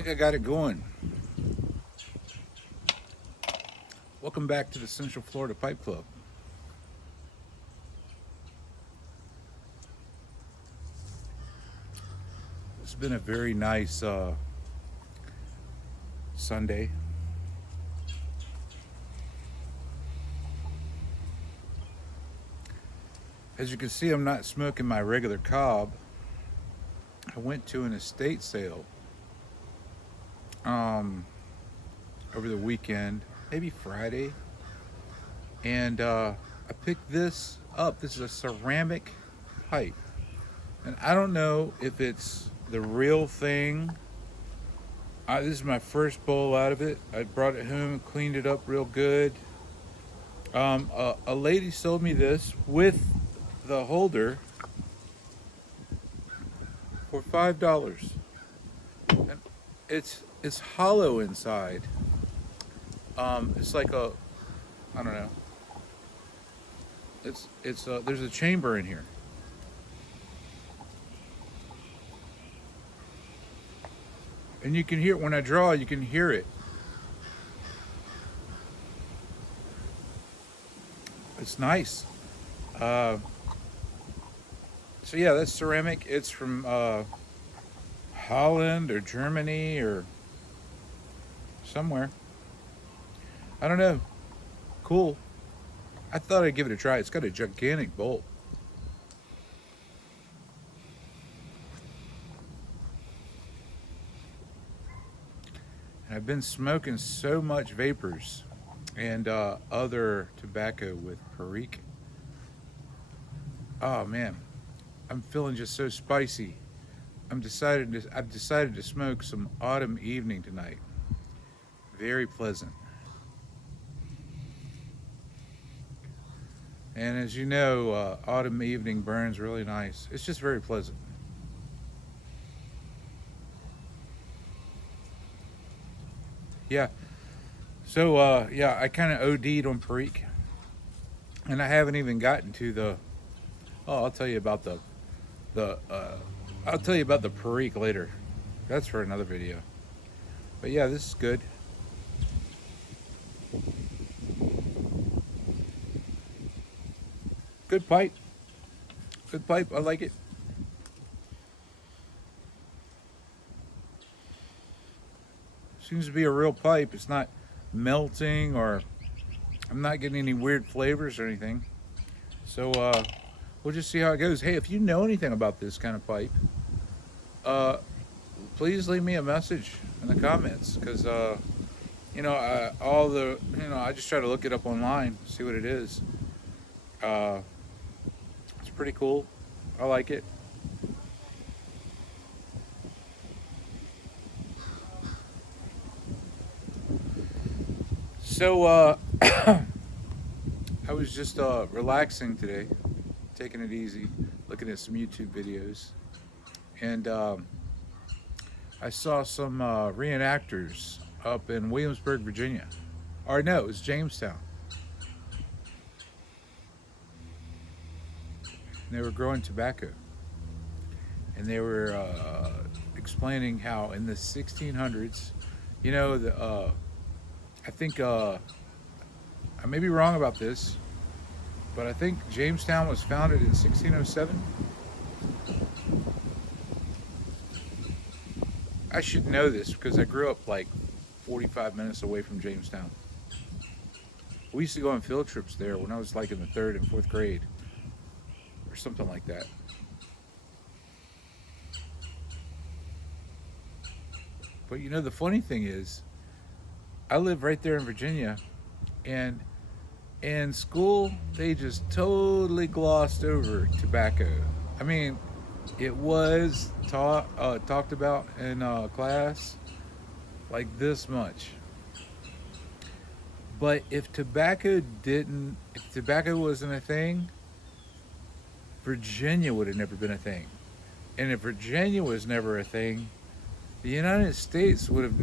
think I got it going. Welcome back to the Central Florida Pipe Club. It's been a very nice Sunday. As you can see, I'm not smoking my regular cob. I went to an estate sale um, over the weekend, maybe Friday, and I picked this up. This is a ceramic pipe, and I don't know if it's the real thing. This is my first bowl out of it. I brought it home, cleaned it up real good. A lady sold me this with the holder for $5, and it's hollow inside. It's like a, I don't know. It's there's a chamber in here, and you can hear it when I draw. You can hear it. It's nice. Uh, so yeah, that's ceramic. It's from Holland or Germany or somewhere. I don't know. Cool. I thought I'd give it a try. It's got a gigantic bowl. And I've been smoking so much vapors and other tobacco with Perique. Oh man, I'm feeling just so spicy. I've decided to smoke some autumn evening tonight. Very pleasant. And as you know, autumn evening burns really nice. It's just very pleasant. Yeah. So yeah, I kind of OD'd on Perique, and I haven't even gotten to the. Oh, I'll tell you about the. I'll tell you about the Perique later. That's for another video. But yeah, this is good. Good pipe. Good pipe. I like it. Seems to be a real pipe. It's not melting or I'm not getting any weird flavors or anything. So we'll just see how it goes. Hey, if you know anything about this kind of pipe, uh, please leave me a message in the comments because all the I just try to look it up online, see what it is. Uh, it's pretty cool. I like it. So I was just relaxing today, taking it easy, looking at some YouTube videos, and I saw some reenactors up in Williamsburg, Virginia. Or no, it was Jamestown. And they were growing tobacco, and they were explaining how in the 1600s, the I think I may be wrong about this, but I think Jamestown was founded in 1607. I should know this because I grew up like 45 minutes away from Jamestown. We used to go on field trips there when I was like in the third and fourth grade or something like that. But the funny thing is, I live right there in Virginia, and in school they just totally glossed over tobacco. I mean, it was talked about in class like this much. But if tobacco wasn't a thing, Virginia would have never been a thing. And if Virginia was never a thing, the United States would have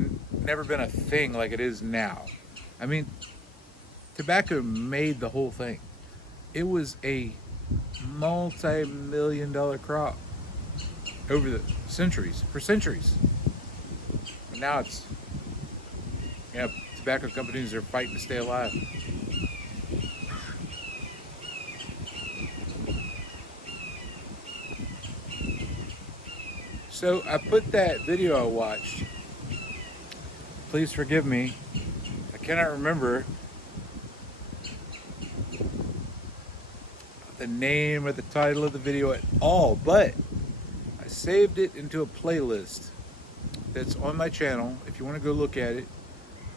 never been a thing like it is now. I mean, tobacco made the whole thing. It was a multi-million dollar crop over the centuries, for centuries. And now it's, tobacco companies are fighting to stay alive. So I put that video I watched. Please forgive me. I cannot remember the name or the title of the video at all, but I saved it into a playlist that's on my channel. If you want to go look at it,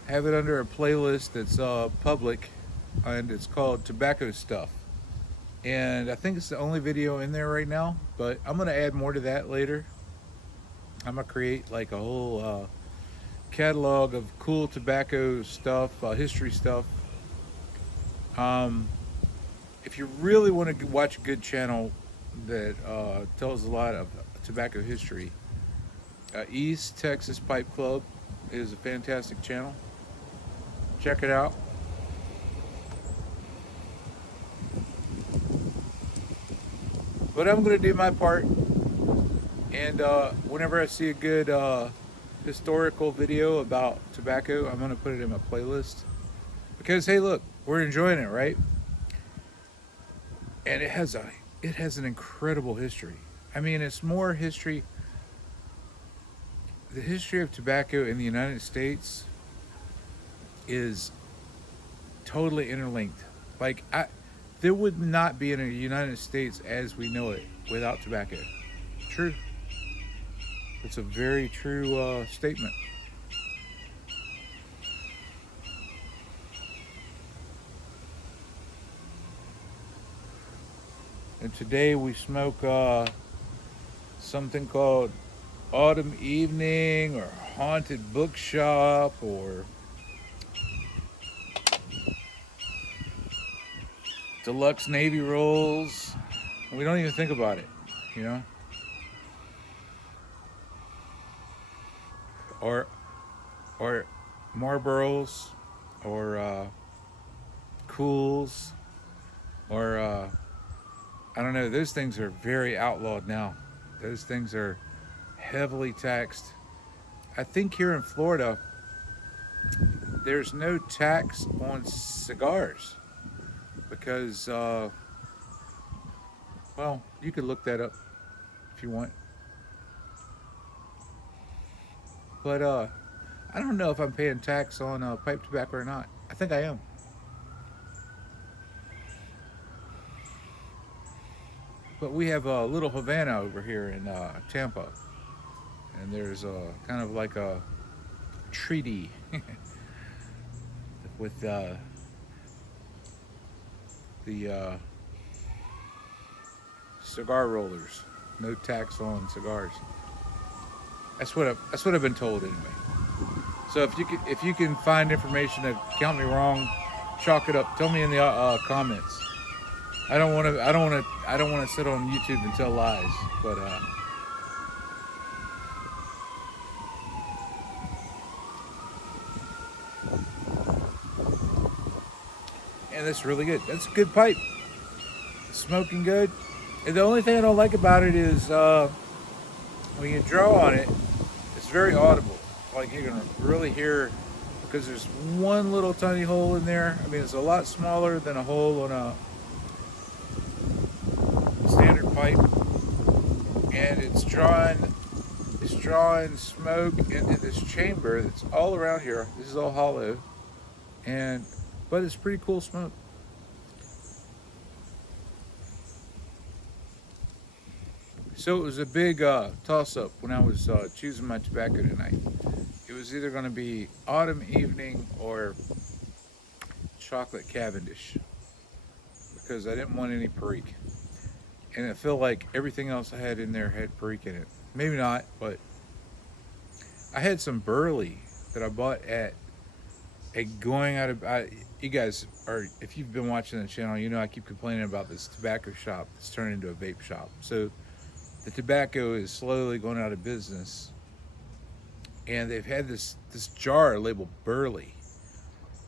have it under a playlist that's public, and it's called Tobacco Stuff. And I think it's the only video in there right now, but I'm gonna add more to that later. I'm gonna create like a whole catalog of cool tobacco stuff, history stuff. If you really want to watch a good channel that tells a lot of tobacco history, East Texas Pipe Club is a fantastic channel. Check it out. But I'm going to do my part, and whenever I see a good historical video about tobacco, I'm going to put it in my playlist. Because hey, look, we're enjoying it, right? And it has an incredible history. I mean, it's more history. The history of tobacco in the United States is totally interlinked. Like, there would not be in the United States as we know it without tobacco. True. It's a very true statement. And today we smoke something called Autumn Evening or Haunted Bookshop or Deluxe Navy Rolls. And we don't even think about it, you know? Or Marlboros or Cools or I don't know, those things are very outlawed now. Those things are heavily taxed. I think here in Florida, there's no tax on cigars because, well, you could look that up if you want. But I don't know if I'm paying tax on pipe tobacco or not. I think I am. But we have a little Havana over here in Tampa, and there's kind of like a treaty with the cigar rollers. No tax on cigars. That's what I've been told anyway. So if you can find information to count me wrong, chalk it up. Tell me in the comments. I don't want to sit on YouTube and tell lies, but and that's really good. That's a good pipe. It's smoking good. And the only thing I don't like about it is when you draw on it, it's very audible. Like you can really hear, because there's one little tiny hole in there. I mean, it's a lot smaller than a hole on a standard pipe, and it's drawing smoke into this chamber that's all around here. This is all hollow, but it's pretty cool smoke. So it was a big toss-up when I was choosing my tobacco tonight. It was either going to be Autumn Evening or Chocolate Cavendish, because I didn't want any Perique. And it felt like everything else I had in there had Perique in it. Maybe not, but I had some Burley that I bought at a going out of... you guys are, if you've been watching the channel, you know I keep complaining about this tobacco shop that's turned into a vape shop. So the tobacco is slowly going out of business. And they've had this jar labeled Burley.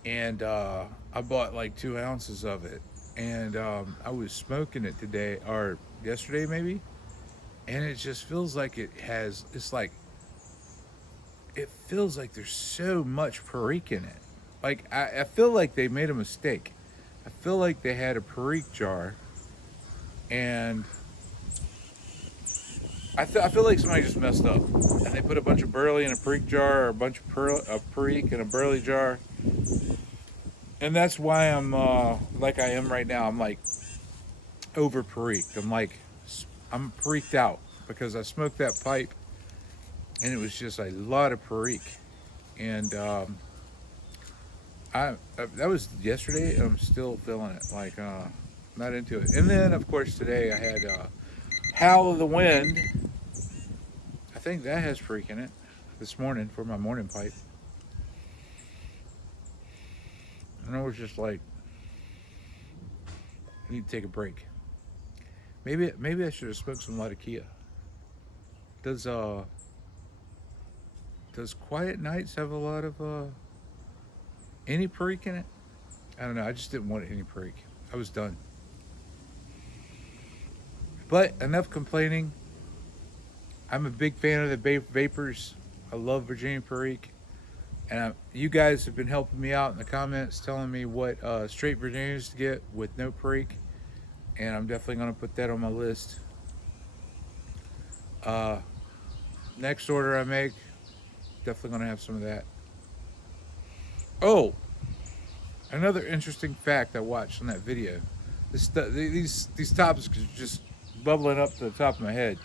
And I bought like 2 ounces of it. And I was smoking it today, or yesterday maybe, and it just feels like it's like it feels like there's so much Perique in it. Like I feel like they made a mistake. I feel like they had a Perique jar, and I feel like somebody just messed up, and they put a bunch of burley in a Perique jar, or a bunch of Perique in a burley jar, and that's why I'm like I am right now. I'm like over Perique. I'm freaked out because I smoked that pipe, and it was just a lot of Perique, and that was yesterday, and I'm still feeling it. Like not into it. And then of course today I had Howl of the Wind. I think that has Perique in it. This morning for my morning pipe, and I was just like, I need to take a break. Maybe I should have smoked some Latakia. Does does Quiet Nights have a lot of any Perique in it? I don't know. I just didn't want any Perique. I was done. But enough complaining. I'm a big fan of the vapors. I love Virginia Perique, and you guys have been helping me out in the comments, telling me what straight Virginias to get with no Perique, and I'm definitely going to put that on my list. Uh, Next order I make, definitely going to have some of that. Oh, another interesting fact I watched on that video. These topics are just bubbling up to the top of my head.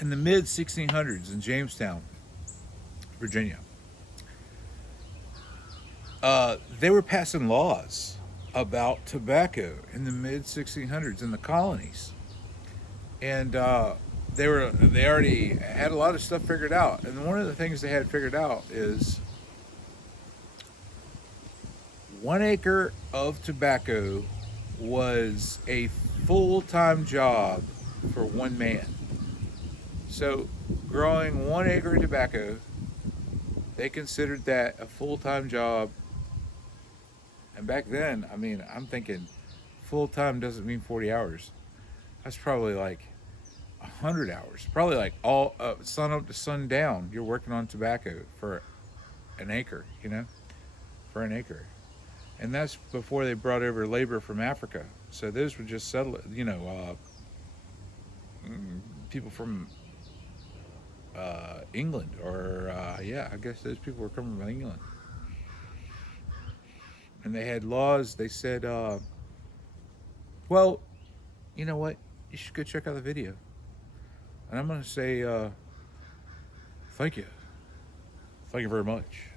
In the mid 1600s in Jamestown, Virginia, they were passing laws about tobacco in the mid 1600s in the colonies, and they already had a lot of stuff figured out. And one of the things they had figured out is 1 acre of tobacco was a full-time job for one man. So, growing 1 acre of tobacco, they considered that a full-time job. And back then, I mean, I'm thinking full-time doesn't mean 40 hours. That's probably like 100 hours. Probably like all sun up to sundown, you're working on tobacco for an acre, for an acre. And that's before they brought over labor from Africa. So those were just people from England, or yeah, I guess those people were coming from England. And they had laws. They said, well, you know what? You should go check out the video. And I'm going to say, thank you. Thank you very much.